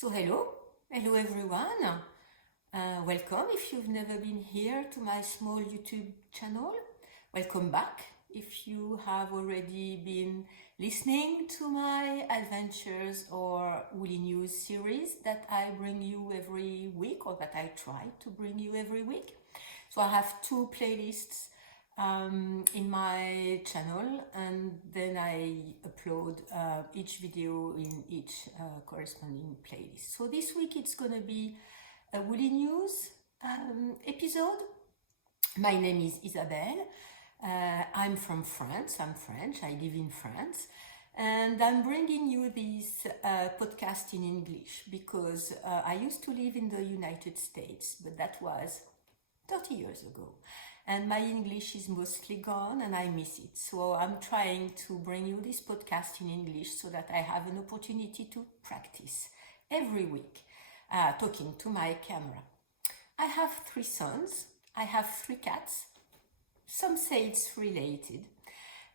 Hello everyone. Welcome if you've never been here to my small YouTube channel. Welcome back if you have already been listening to my adventures or woolly news series that I bring you every week, or that I try to bring you every week. So I have two playlists in my channel, and then I upload each video in each corresponding playlist. So this week it's gonna be a woolly news episode. My name is Isabelle. I'm from France. I'm French. I live in France, and I'm bringing you this podcast in English because I used to live in the United States, but that was 30 years ago. And my English is mostly gone and I miss it. So I'm trying to bring you this podcast in English so that I have an opportunity to practice every week talking to my camera. I have 3 sons. I have 3 cats. Some say it's related.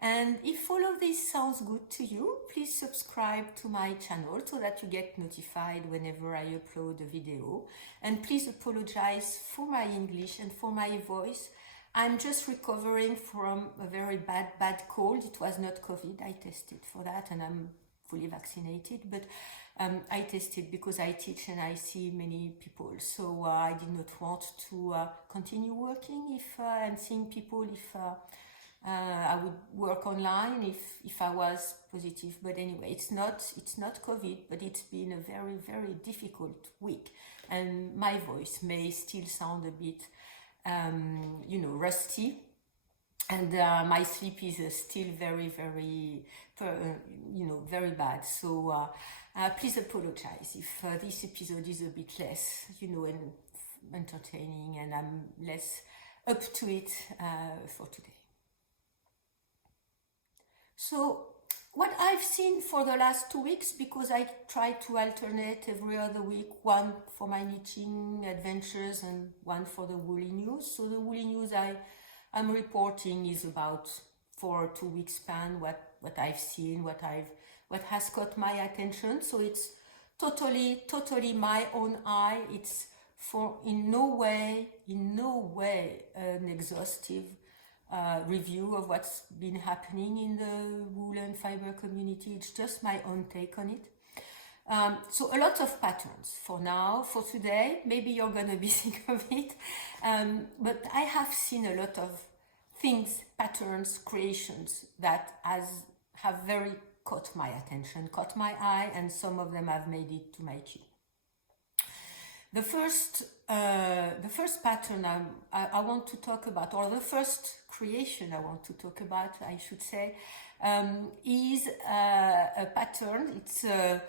And if all of this sounds good to you, please subscribe to my channel so that you get notified whenever I upload a video. And please apologize for my English and for my voice. I'm just recovering from a very bad cold. It was not COVID. I tested for that and I'm fully vaccinated. But I tested because I teach and I see many people. So I did not want to continue working and seeing people if I would work online if I was positive. But anyway, it's not COVID, but it's been a very difficult week. And my voice may still sound a bit rusty, and my sleep is still very bad. So please apologize if this episode is a bit less, and entertaining, and I'm less up to it for today. So what I've seen for the last 2 weeks, because I try to alternate every other week, one for my knitting adventures and one for the woolly news. So the woolly news I'm reporting is about for a 2 week span, what I've seen, what has caught my attention. So it's totally my own eye. It's in no way an exhaustive review of what's been happening in the wool and fiber community. It's just my own take on it. So a lot of patterns for now, for today. Maybe you're gonna be sick of it, but I have seen a lot of things, patterns, creations that have very caught my attention, caught my eye, and some of them have made it to my queue. The first pattern I want to talk about, or the first creation I want to talk about, I should say, is a pattern. It's a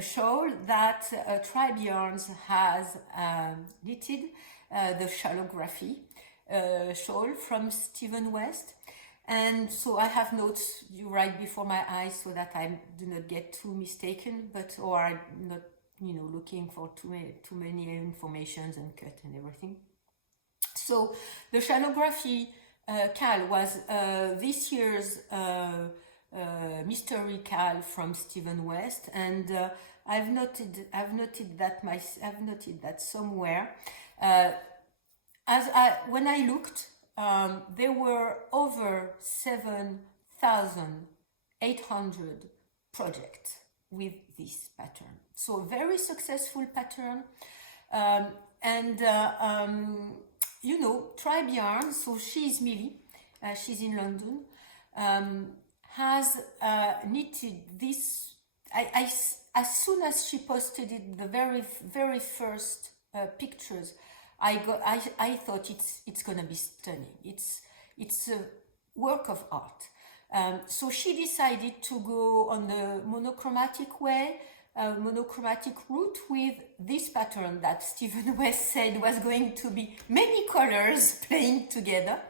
shawl that Tribe Yarns has knitted, the Shallography shawl from Stephen West. And so I have notes right before my eyes so that I do not get too mistaken, or I'm not looking for too many informations and cut and everything. So the Shallography Cal was this year's mystery Cal from Stephen West, and I've noted that somewhere. When I looked, there were over 7,800 projects with this pattern. So very successful pattern, Tribe Yarns, so she's Millie, she's in London, has knitted this. As soon as she posted it, the very first pictures, I thought it's gonna be stunning. It's a work of art. So she decided to go on the monochromatic route with this pattern that Stephen West said was going to be many colors playing together.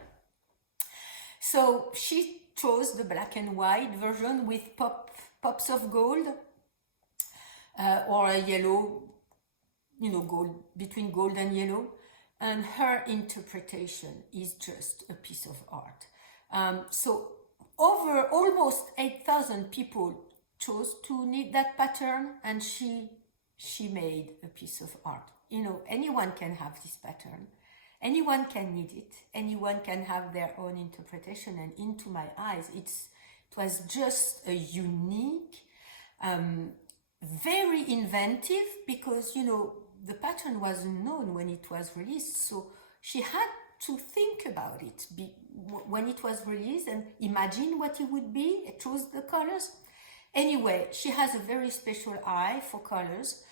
So she chose the black and white version with pops of gold, or a yellow, gold, between gold and yellow. And her interpretation is just a piece of art. So over almost 8,000 people chose to knit that pattern, and she she made a piece of art. You know, anyone can have this pattern. Anyone can need it. Anyone can have their own interpretation. And into my eyes, it was just a unique, very inventive, because, you know, the pattern wasn't known when it was released. So she had to think about it when it was released and imagine what it would be, choose the colors. Anyway, she has a very special eye for colors.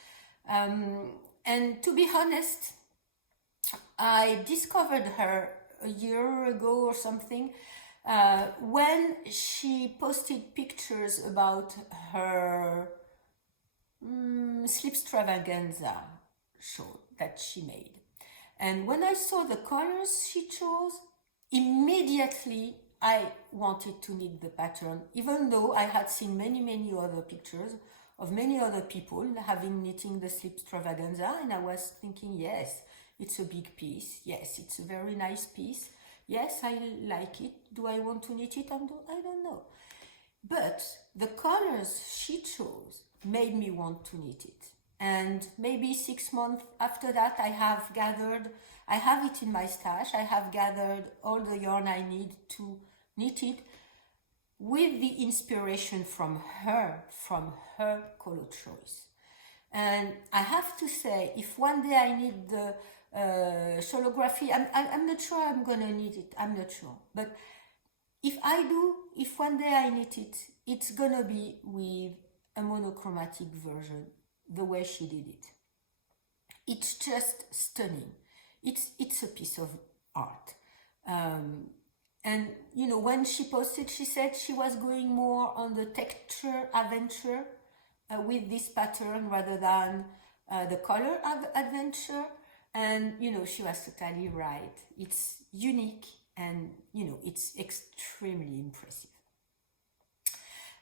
And to be honest, I discovered her a year ago or something when she posted pictures about her Slipstravaganza show that she made. And when I saw the colors she chose, immediately I wanted to knit the pattern, even though I had seen many other pictures of many other people having knitting the Slipstravaganza, and I was thinking, yes, it's a big piece, yes, it's a very nice piece, yes, I like it. Do I want to knit it? I don't know. But the colors she chose made me want to knit it. And maybe 6 months after that, I have it in my stash, I have gathered all the yarn I need to knit it with the inspiration from her color choice. And I have to say, if one day I need the sholography, I'm not sure I'm gonna knit it, I'm not sure. But if I do, if one day I knit it, it's gonna be with a monochromatic version, the way she did it. It's just stunning. It's a piece of art. And you know, when she posted, she said she was going more on the texture adventure with this pattern rather than the color adventure. And you know, she was totally right. It's unique and you know, it's extremely impressive.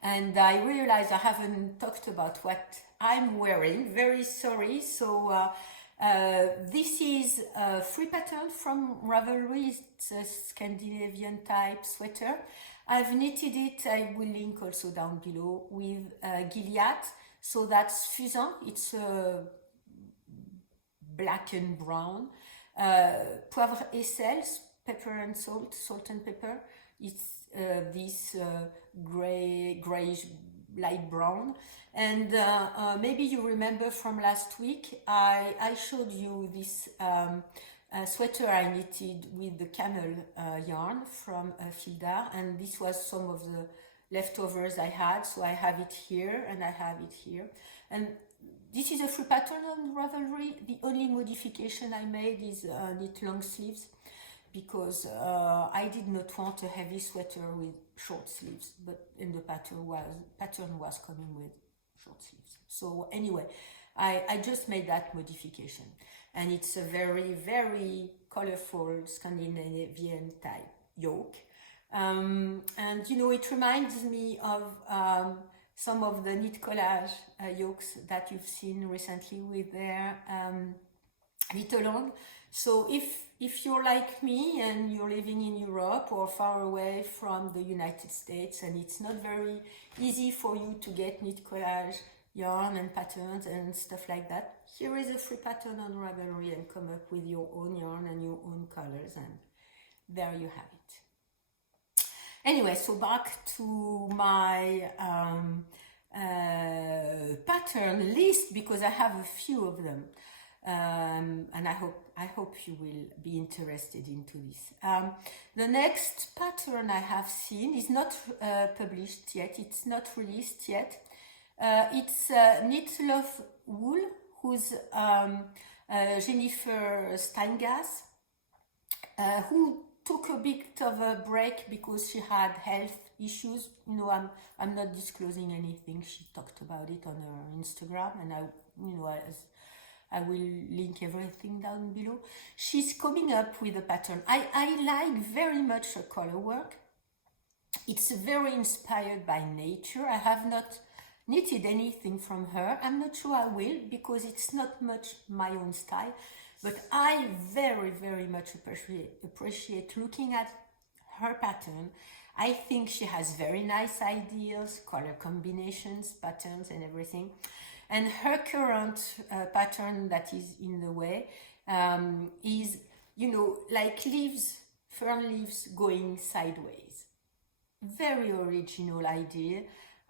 And I realized I haven't talked about what I'm wearing. Very sorry. So this is a free pattern from Ravelry. It's a Scandinavian type sweater. I've knitted it, I will link also down below, with Gilead. So that's fusain. It's black and brown. Poivre et sel, pepper and salt, salt and pepper. It's this grayish light brown. And maybe you remember from last week, I showed you this sweater I knitted with the camel yarn from Filda, and this was some of the leftovers I had, so I have it here and I have it here. And this is a free pattern on Ravelry. The only modification I made is knit long sleeves, because I did not want a heavy sweater with short sleeves, but in the pattern was coming with short sleeves. So anyway, I just made that modification, and it's a very colorful Scandinavian type yoke. And you know, it reminds me of some of the knit collage yokes that you've seen recently with their little long. So if you're like me and you're living in Europe or far away from the United States, and it's not very easy for you to get knit collage yarn and patterns and stuff like that, here is a free pattern on Ravelry, and come up with your own yarn and your own colors, and there you have it. Anyway, so back to my pattern list, because I have a few of them. And I hope you will be interested into this. The next pattern I have seen is not published yet. It's not released yet. It's Knit Love Wool, who's Jennifer Steingas, who took a bit of a break because she had health issues. You know, I'm not disclosing anything. She talked about it on her Instagram, and I will link everything down below. She's coming up with a pattern. I like very much her color work. It's very inspired by nature. I have not knitted anything from her. I'm not sure I will, because it's not much my own style. But I very much appreciate looking at her pattern. I think she has very nice ideas, color combinations, patterns and everything. And her current pattern that is in the way is, like leaves, fern leaves going sideways. Very original idea.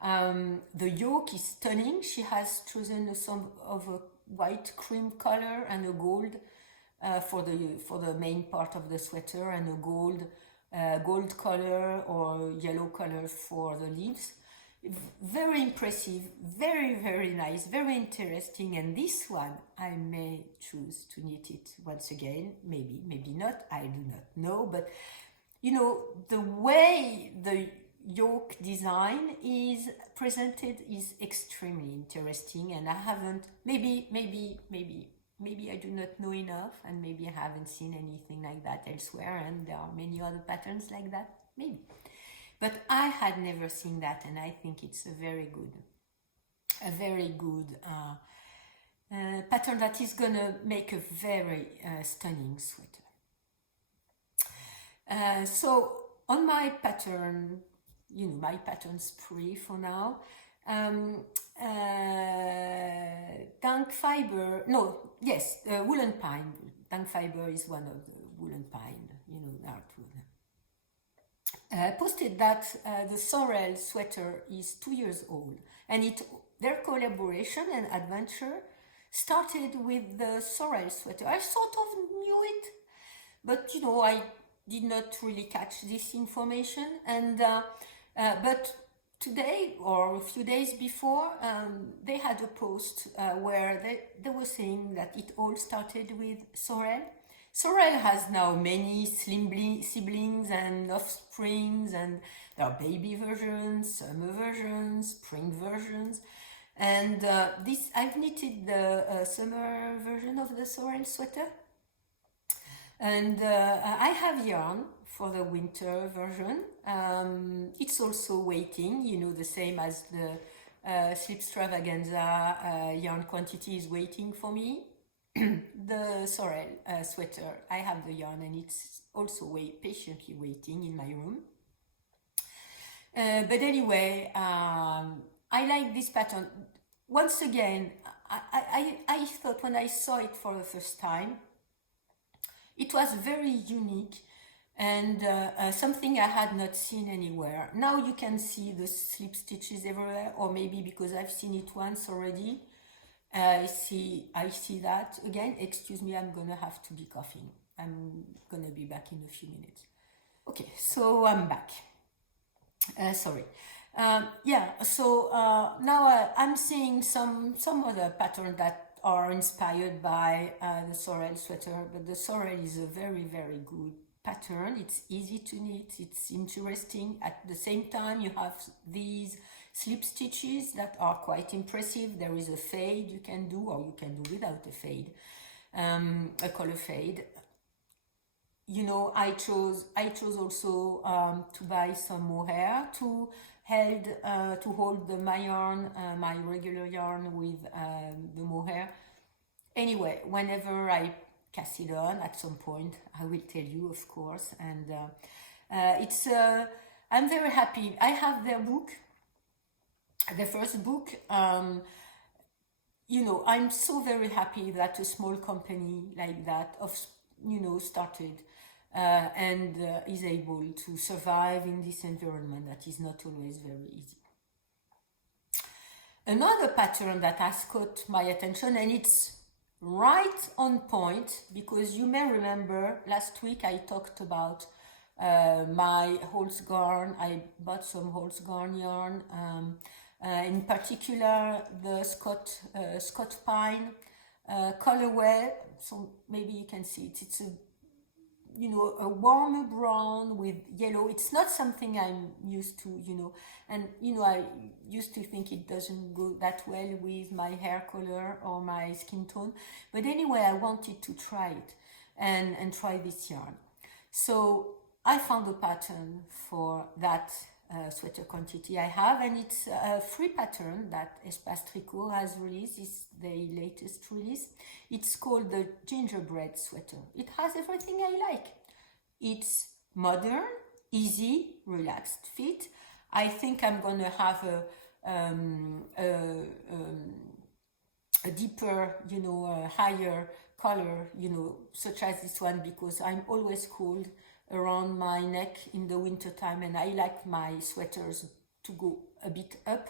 The yoke is stunning. She has chosen some of a white cream color and a gold for the main part of the sweater, and a gold color or yellow color for the leaves. Very impressive, very nice, very interesting. And this one, I may choose to knit it once again, maybe not, I do not know. But the way the yoke design is presented is extremely interesting, and I haven't, maybe I do not know enough, and maybe I haven't seen anything like that elsewhere, and there are many other patterns like that, maybe. But I had never seen that, and I think it's a very good pattern that is gonna make a very stunning sweater. So on my pattern, my pattern spree for now, Dank fiber, woolen pine. Dank fiber is one of the woolen pine, artwood. Posted that the sorrel sweater is 2 years old, and their collaboration and adventure started with the sorrel sweater. I sort of knew it, but I did not really catch this information. And but today, or a few days before, they had a post where they were saying that it all started with sorrel. Sorrel has now many siblings and offsprings, and there are baby versions, summer versions, spring versions. And I've knitted the summer version of the sorrel sweater. And I have yarn for the winter version. It's also waiting, the same as the Slipstravaganza yarn quantity is waiting for me. The sorrel sweater, I have the yarn, and it's also patiently waiting in my room. But anyway, I like this pattern. Once again, I thought when I saw it for the first time, it was very unique, and something I had not seen anywhere. Now you can see the slip stitches everywhere, or maybe because I've seen it once already. I see that again. Excuse me, I'm gonna have to be coughing. I'm gonna be back in a few minutes. Okay, so I'm back. Sorry. So now I'm seeing some other patterns that are inspired by the sorrel sweater, but the sorrel is a very good pattern. It's easy to knit, it's interesting. At the same time, you have these slip stitches that are quite impressive. There is a fade you can do, or you can do without a fade, a color fade. I chose also to buy some mohair to hold my yarn, my regular yarn, with the mohair. Anyway, whenever I cast it on, at some point, I will tell you, of course. And I'm very happy. I have their book, the first book. I'm so very happy that a small company like that started and is able to survive in this environment that is not always very easy. Another pattern that has caught my attention, and it's right on point, because you may remember last week I talked about my Holzgarn. I bought some Holzgarn yarn, in particular the Scott Pine colorway. So maybe you can see it. It's a warmer brown with yellow. It's not something I'm used to, and I used to think it doesn't go that well with my hair color or my skin tone. But anyway, I wanted to try it and try this yarn. So I found a pattern for that sweater quantity I have, and it's a free pattern that Espace Tricot has released. It's the latest release. It's called the gingerbread sweater. It has everything I like. It's modern, easy, relaxed fit. I think I'm gonna have a deeper, higher color, such as this one, because I'm always cold around my neck in the winter time, and I like my sweaters to go a bit up.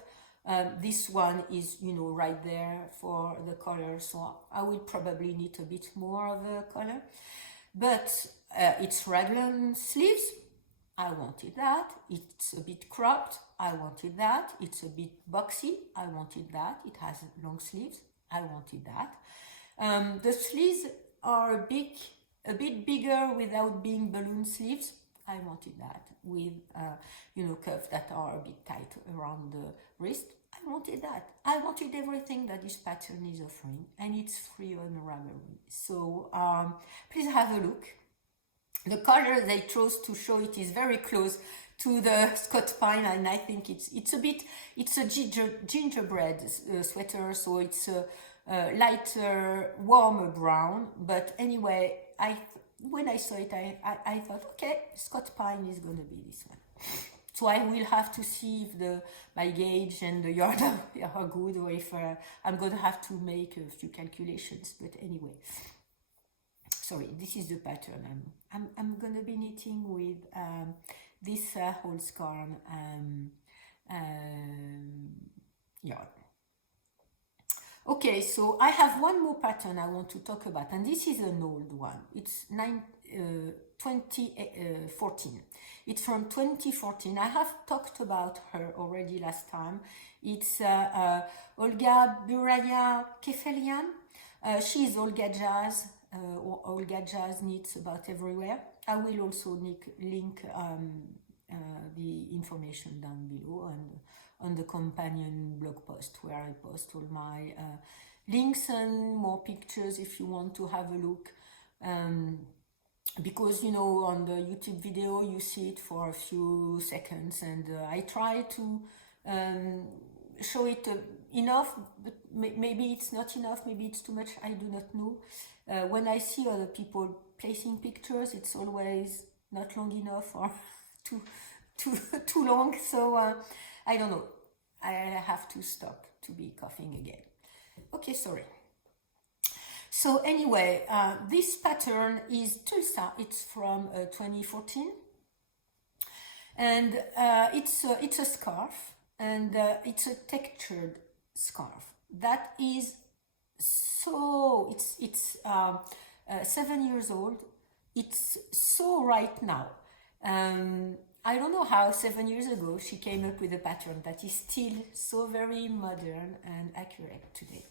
This one is, right there for the color, so I will probably need a bit more of a color. But it's raglan sleeves. I wanted that. It's a bit cropped. I wanted that. It's a bit boxy. I wanted that. It has long sleeves. I wanted that. The sleeves are a bit bigger without being balloon sleeves. I wanted that with, curves that are a bit tight around the wrist. I wanted that. I wanted everything that this pattern is offering, and it's free on Ravelry. So please have a look. The color they chose to show it is very close to the Scott Pine, and I think it's a gingerbread sweater, so it's a lighter, warmer brown. But anyway, when I saw it, I thought, okay, Scott Pine is gonna be this one. So I will have to see if my gauge and the yard are good, or if I'm gonna have to make a few calculations. But anyway, sorry, this is the pattern I'm gonna be knitting with this Holzgarn yarn. Okay, so I have one more pattern I want to talk about, and this is an old one. It's 2014. It's from 2014. I have talked about her already last time. It's Olga Buraya Kefelian. She's Olga Jazz. Olga Jazz knits about everywhere. I will also link the information down below and on the companion blog post, where I post all my links and more pictures if you want to have a look. Because on the YouTube video you see it for a few seconds, and I try to show it enough, but maybe it's not enough, maybe it's too much, I do not know. When I see other people placing pictures, it's always not long enough or too long, so I don't know. I have to stop to be coughing again. Okay, sorry. So anyway, this pattern is Tulsa. It's from 2014, and it's a scarf, and it's a textured scarf that is so. It's 7 years old. It's so right now. I don't know how 7 years ago she came up with a pattern that is still so very modern and accurate today.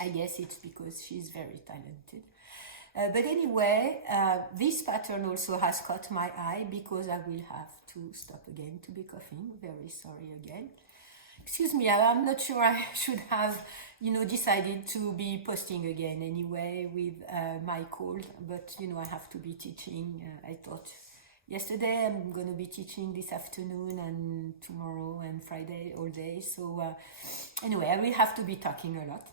I guess it's because she's very talented. But anyway, this pattern also has caught my eye, because I will have to stop again to be coughing. Very sorry again. Excuse me, I'm not sure I should have, decided to be posting again anyway with my cold, but, I have to be teaching. I thought yesterday I'm going to be teaching this afternoon and tomorrow and Friday all day. So anyway, I will have to be talking a lot.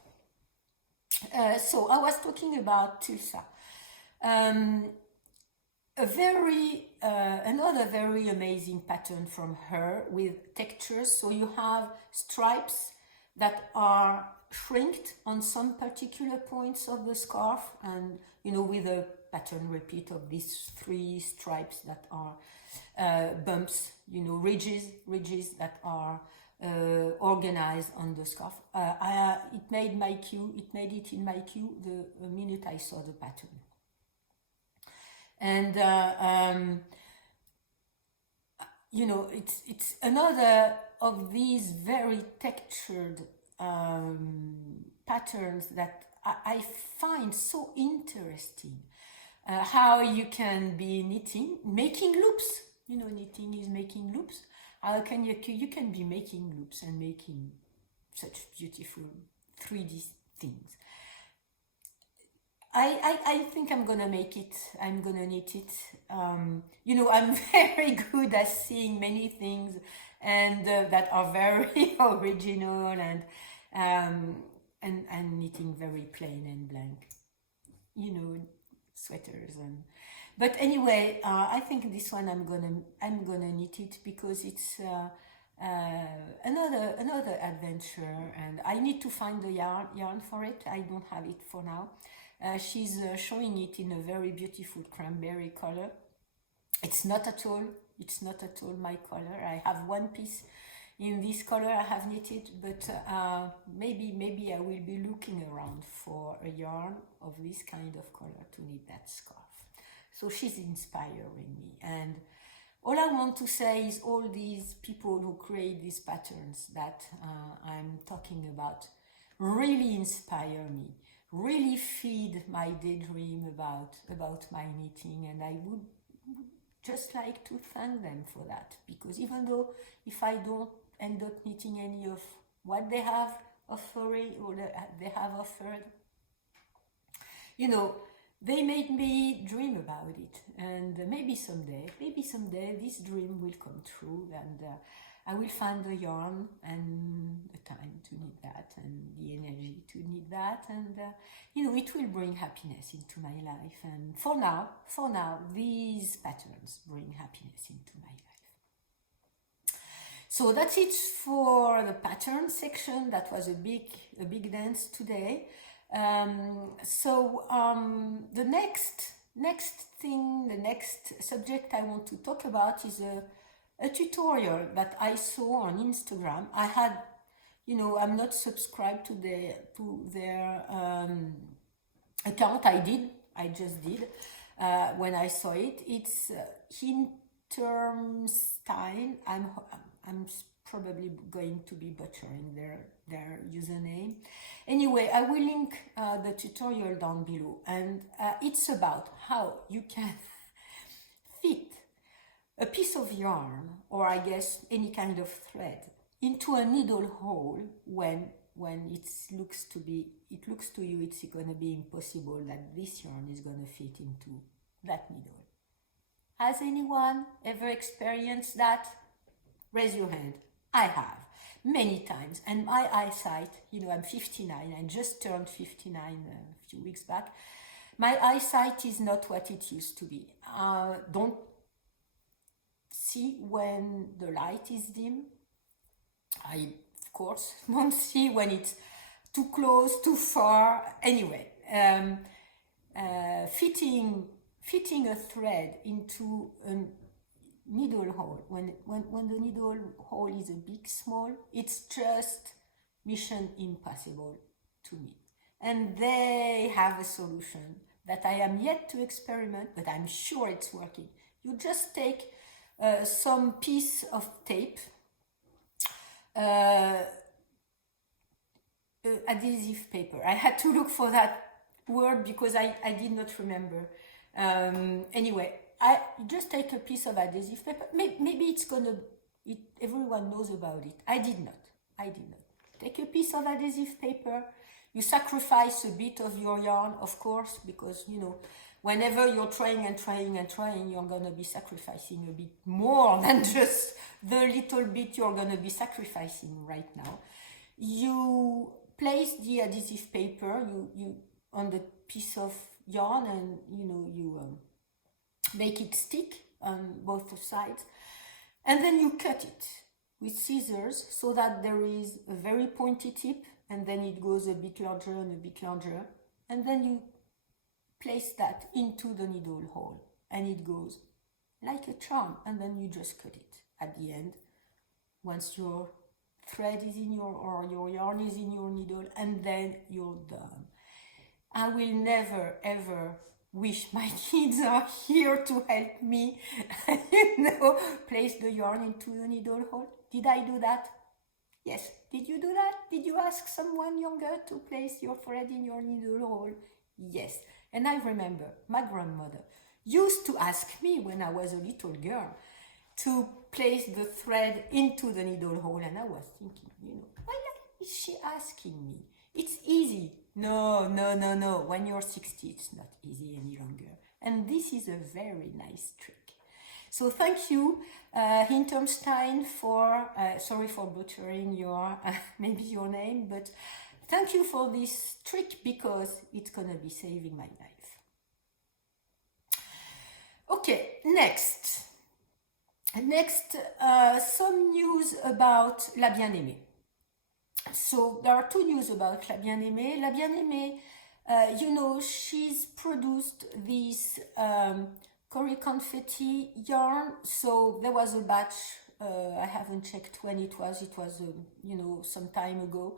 So I was talking about Tulsa. Another very amazing pattern from her with textures. So you have stripes that are shrinked on some particular points of the scarf, and with a pattern repeat of these 3 stripes that are bumps, ridges that are organized on the scarf. It made it in my queue the minute I saw the pattern. And it's another of these very textured patterns that I find so interesting. How you can be knitting, making loops. Knitting is making loops. How can you can be making loops and making such beautiful 3D things. I think I'm gonna make it. I'm gonna knit it. I'm very good at seeing many things, and that are very original, and knitting very plain and blank. Sweaters and. But anyway, I think this one I'm gonna knit it, because it's another adventure, and I need to find the yarn for it. I don't have it for now. She's showing it in a very beautiful cranberry color. It's not at all my color. I have one piece in this color I have knitted, but maybe I will be looking around for a yarn of this kind of color to knit that scarf. So she's inspiring me, and all I want to say is all these people who create these patterns that I'm talking about really inspire me, really feed my daydream about my knitting, and I would just like to thank them for that, because even though if I don't end up knitting any of what they have offering or they have offered, you know, they made me dream about it, and maybe someday this dream will come true, and I will find the yarn and the time to knit that and the energy to knit that, and you know, it will bring happiness into my life. And for now, these patterns bring happiness into my life. So that's it for the pattern section. That was a big dance today. The next subject I want to talk about is a tutorial that I saw on Instagram. I had, you know, I'm not subscribed to their account. I just did when I saw it. It's Hintermstein. I'm probably going to be butchering their username. Anyway, I will link the tutorial down below, and it's about how you can fit a piece of yarn, or I guess any kind of thread, into a needle hole when it looks to you it's going to be impossible that this yarn is going to fit into that needle. Has anyone ever experienced that? Raise your hand. I have, many times, and my eyesight, you know, I'm 59, I just turned 59 a few weeks back. My eyesight is not what it used to be. Don't see when the light is dim. I, of course, don't see when it's too close, too far. Anyway, fitting a thread into a needle hole, when the needle hole is a bit small, it's just mission impossible to me. And they have a solution that I am yet to experiment, but I'm sure it's working. You just take some piece of tape, adhesive paper. I had to look for that word because I did not remember. Anyway, I just take a piece of adhesive paper. Maybe everyone knows about it. I did not. Take a piece of adhesive paper. You sacrifice a bit of your yarn, of course, because, you know, whenever you're trying, you're gonna be sacrificing a bit more than just the little bit you're gonna be sacrificing right now. You place the adhesive paper you on the piece of yarn, and you make it stick on both sides, and then you cut it with scissors so that there is a very pointy tip, and then it goes a bit larger and a bit larger, and then you place that into the needle hole, and it goes like a charm, and then you just cut it at the end once your thread is in your yarn is in your needle, and then you're done. I will never ever wish my kids are here to help me place the yarn into the needle hole. Did I do that? Yes. Did you do that? Did you ask someone younger to place your thread in your needle hole? Yes. And I remember my grandmother used to ask me when I was a little girl to place the thread into the needle hole, and I was thinking, why is she asking me? It's easy. No. When you're 60, it's not easy any longer. And this is a very nice trick. So thank you, Hintermstein, for, sorry for butchering your, maybe your name, but thank you for this trick, because it's gonna be saving my life. Okay, next. Next, some news about La Bien-Aimée. So there are two news about La Bien-Aimée. La Bien-Aimée, you know, she's produced this Cory confetti yarn. So there was a batch, I haven't checked when it was, you know, some time ago.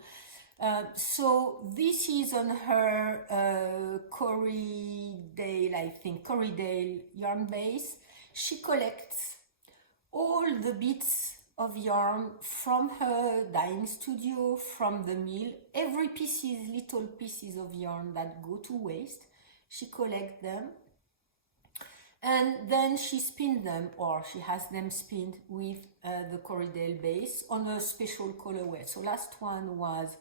So this is on her Corriedale, I think, Corriedale yarn base. She collects all the bits of yarn from her dyeing studio, from the mill, every pieces, little pieces of yarn that go to waste. She collects them and then she spins them, or she has them spinned with the Corriedale base on a special colorway. So last one was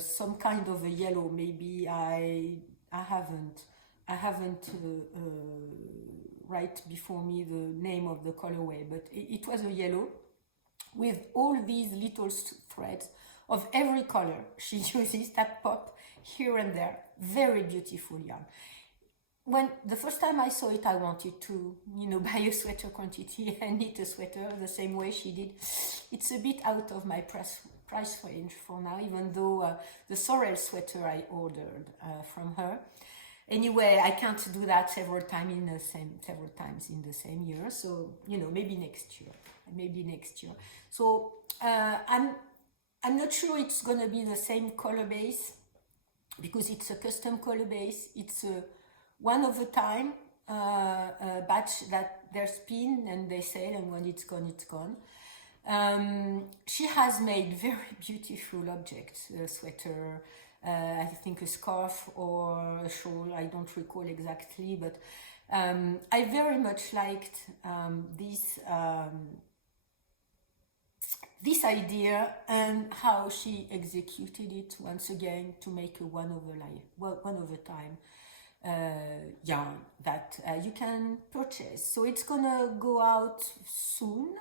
some kind of a yellow. Maybe I haven't right before me the name of the colorway, but it was a yellow with all these little threads of every color she uses that pop here and there. Very beautiful yarn. When the first time I saw it, I wanted to, you know, buy a sweater quantity and knit a sweater the same way she did. It's a bit out of my price range for now, even though the sorrel sweater I ordered from her. Anyway, I can't do that several times in the same year. So, you know, maybe next year. So I'm not sure it's gonna be the same color base because it's a custom color base. It's a one of a time batch that they're spin and they sell, and when it's gone, it's gone. She has made very beautiful objects, a sweater, I think a scarf or a shawl, I don't recall exactly, but I very much liked this idea and how she executed it once again to make a one of a time yarn that you can purchase. So it's gonna go out soon.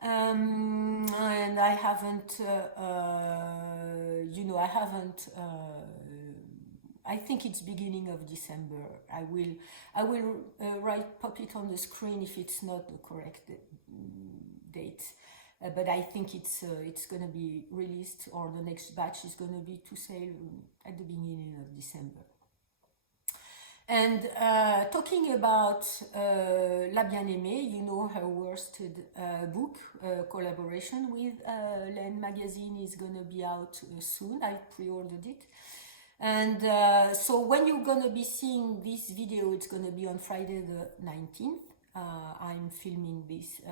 And I haven't, I think it's beginning of December. I will pop it on the screen if it's not the correct date. But I think it's going to be released, or the next batch is going to be to sale at the beginning of December. And talking about La Bien-Aimée, you know, her worsted book collaboration with Laine magazine is going to be out soon. I pre-ordered it. And so when you're going to be seeing this video, it's going to be on Friday the 19th. I'm filming this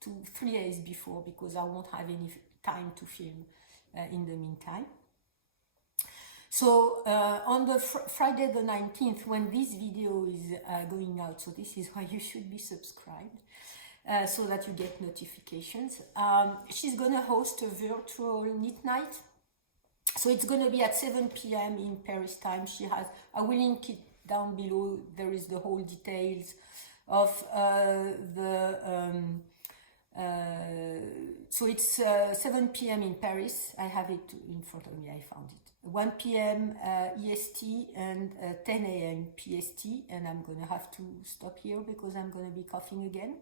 3 days before because I won't have any time to film in the meantime. So on the Friday the 19th, when this video is going out, so this is why you should be subscribed so that you get notifications. She's gonna host a virtual knit night. So it's gonna be at 7 p.m. in Paris time. I will link it down below. There is the whole details of so it's 7 p.m. in Paris. I have it in front of me, I found it. 1 p.m. EST and 10 a.m. PST, and I'm gonna have to stop here because I'm gonna be coughing again.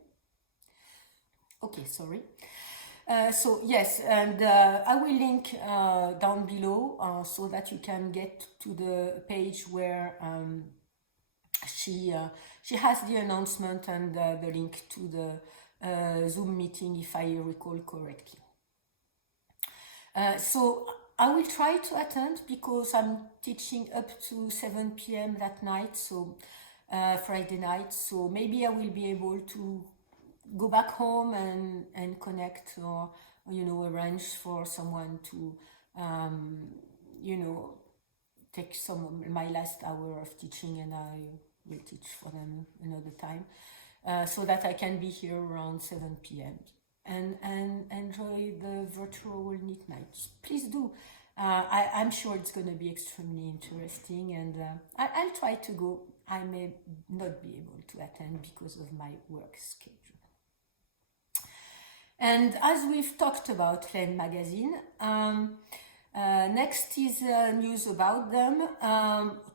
Okay, sorry. So yes, and I will link down below so that you can get to the page where she has the announcement and the link to the Zoom meeting, if I recall correctly. So I will try to attend because I'm teaching up to 7 p.m. that night, so Friday night. So maybe I will be able to go back home and connect, or arrange for someone to take my last hour of teaching, and I will teach for them another time, so that I can be here around 7 p.m. and enjoy the virtual knit night. Please do. I'm sure it's going to be extremely interesting, and I'll try to go. I may not be able to attend because of my work schedule. And as we've talked about Laine magazine, next is news about them.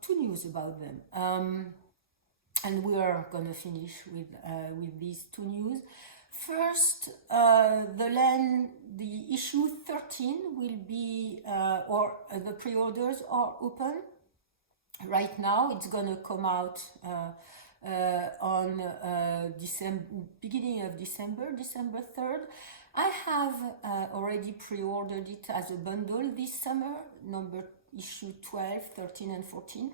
Two news about them. and we are gonna finish with these two news. First, the issue 13 will be, the pre-orders are open right now. It's gonna come out on beginning of December 3rd. I have already pre-ordered it as a bundle this summer, issue 12, 13 and 14.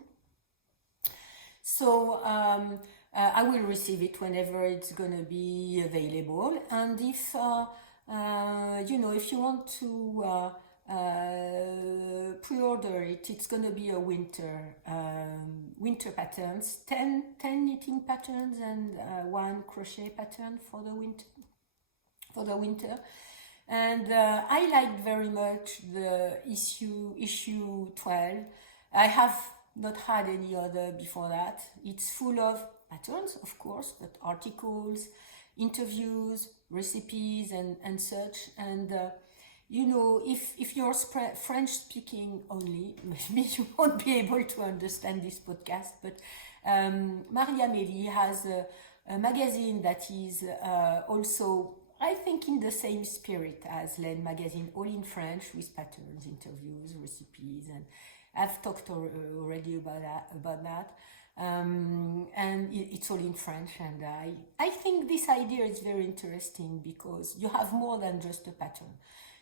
So I will receive it whenever it's gonna be available. And if if you want to pre-order it, it's gonna be a winter patterns, 10 knitting patterns and one crochet pattern for the winter. And I liked very much the issue 12. I have not had any other before that. It's full of patterns, of course, but articles, interviews, recipes, and such. And if you're French speaking only, maybe you won't be able to understand this podcast. But Marie-Amélie has a magazine that is also, I think, in the same spirit as Laine magazine, all in French, with patterns, interviews, recipes, and I've talked already about that. And it's all in French, and I think this idea is very interesting because you have more than just a pattern.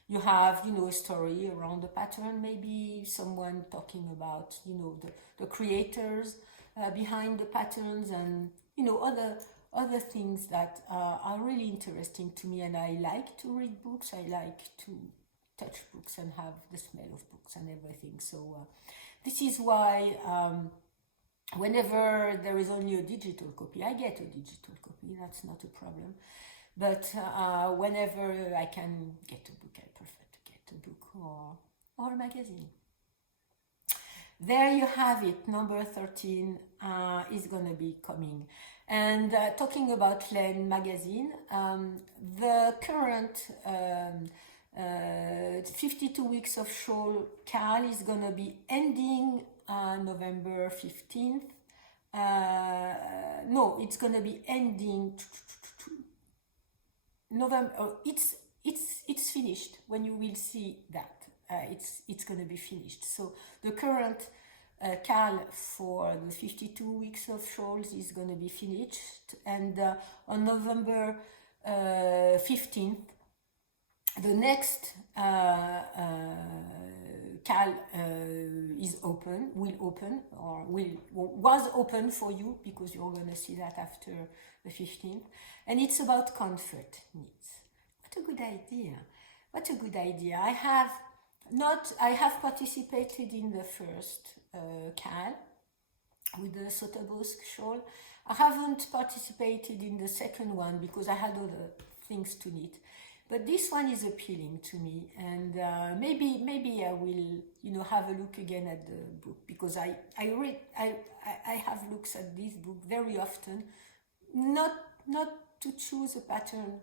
You have, a story around the pattern, maybe someone talking about, the creators behind the patterns, and, other things that are really interesting to me. And I like to read books, I like to touch books and have the smell of books and everything. So this is why whenever there is only a digital copy, I get a digital copy, that's not a problem. But whenever I can get a book, I prefer to get a book or a magazine. There you have it, number 13 is gonna be coming. And talking about Laine magazine, the current 52 weeks of shawl CAL is gonna be ending November 15th. No, it's gonna be ending November. Oh, it's finished. When you will see that, it's gonna be finished. So the current CAL for the 52 weeks of shawls is gonna be finished, and on November 15th, the next CAL was open for you, because you're gonna see that after the 15th, and it's about comfort knits. What a good idea! What a good idea! I have participated in the first CAL with the Sotabosc shawl. I haven't participated in the second one because I had other things to knit. But this one is appealing to me, and maybe I will, have a look again at the book, because I have looks at this book very often, not to choose a pattern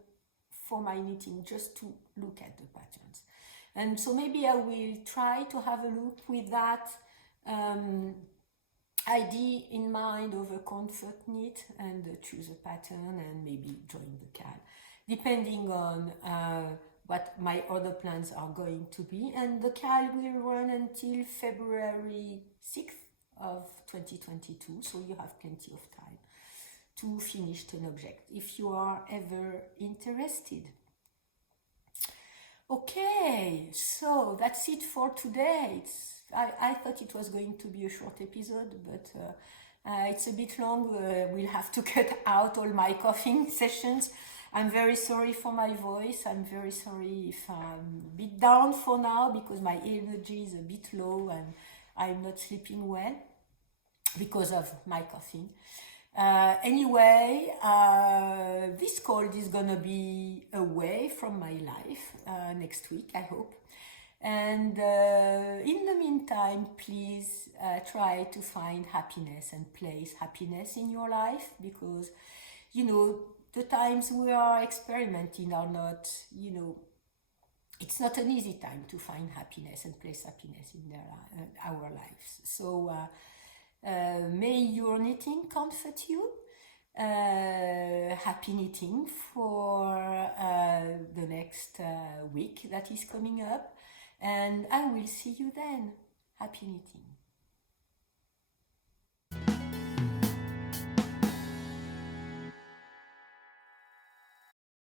for my knitting, just to look at the patterns. And so maybe I will try to have a look with that idea in mind of a comfort knit, and choose a pattern and maybe join the CAL, depending on what my other plans are going to be. And the CAL will run until February 6th of 2022, so you have plenty of time to finish an object if you are ever interested. Okay, so that's it for today. I thought it was going to be a short episode, but it's a bit long. We'll have to cut out all my coughing sessions. I'm very sorry for my voice. I'm very sorry if I'm a bit down for now, because my energy is a bit low and I'm not sleeping well because of my coughing. Anyway, this cold is gonna be away from my life next week, I hope. And in the meantime, please try to find happiness and place happiness in your life, because, the times we are experimenting are not, it's not an easy time to find happiness and place happiness in our lives. So May your knitting comfort you. Happy knitting for the next week that is coming up, and I will see you then. Happy knitting.